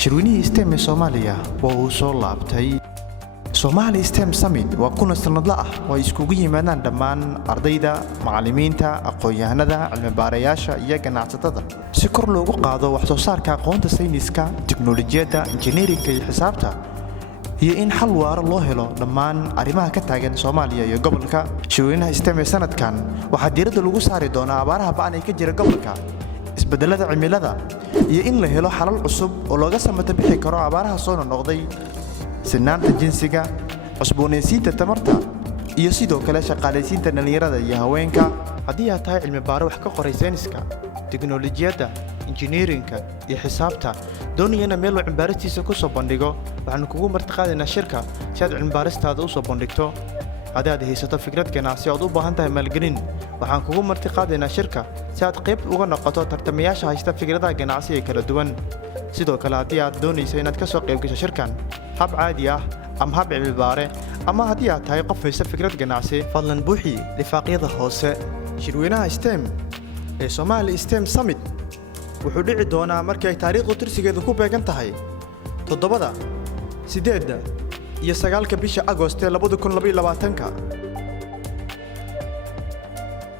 shirweynaha STEM ee Soomaaliya waa uu soo laabtay Somali STEM Summit waa kuna sanadle ah oo iskugu yimaadaan dhammaan ardayda, macallimiinta, aqoon-yahanada, cilmi-baarayaasha iyo ganacsatada si kor loogu qaado wax soo saarka aqoonta sayniska, tiknoolajiyadda, injineerinka iyo xisaabta iyo in xal waara loo helo dhammaan arrimaha ka taagan Soomaaliya iyo gobolka. Shirweynaha STEM ee sanadkan waxaa diiradda lagu saari doonaa abaaraha ba'an ee ka jira gobolka, isbedelada cimilada iyo in la helo xalal cusub oo looga samata bixi karo abaaraha soo noqday, sinaanta jinsiga, cusboonaysiinta tamarta iyo sidoo kale shaqaalaysiinta dhalinyarada iyo haweenka. Haddii aad tahay cilmi baare wax ka qoray sayniska, tiknoolajiyadda, injineerinka iyo xisaabta, doonayana meel cilmi baaristiisa ku soo bandhigo, waxaanu kugu martiqaadaynaa shirka si aad cilmi baaristaada u soo bandhigto. Haddii aad haysato fikrad ganacsi oo aad u baahan tahay maalgelin, waxaan kugu martiqaadaynaa shirka si aad qayb uga noqoto tartamayaasha haysta fikradaha ganacsi ee kala duwan. Sidoo kale haddii aad doonayso inaad ka soo qayb gasho shirkan hab caadi ah ama hab cilmi baare, ama haddii aad tahay qof haysta fikrad ganacsi, fadlan buuxi lifaaqyada hoose. Shirweynaha STEM ee Somali STEM Summit wuxuu dhici doonaa markii ay taariikhdu tirsigeedu ku beegan tahay 7, 8 iyo 9 bisha Agoosto 2022.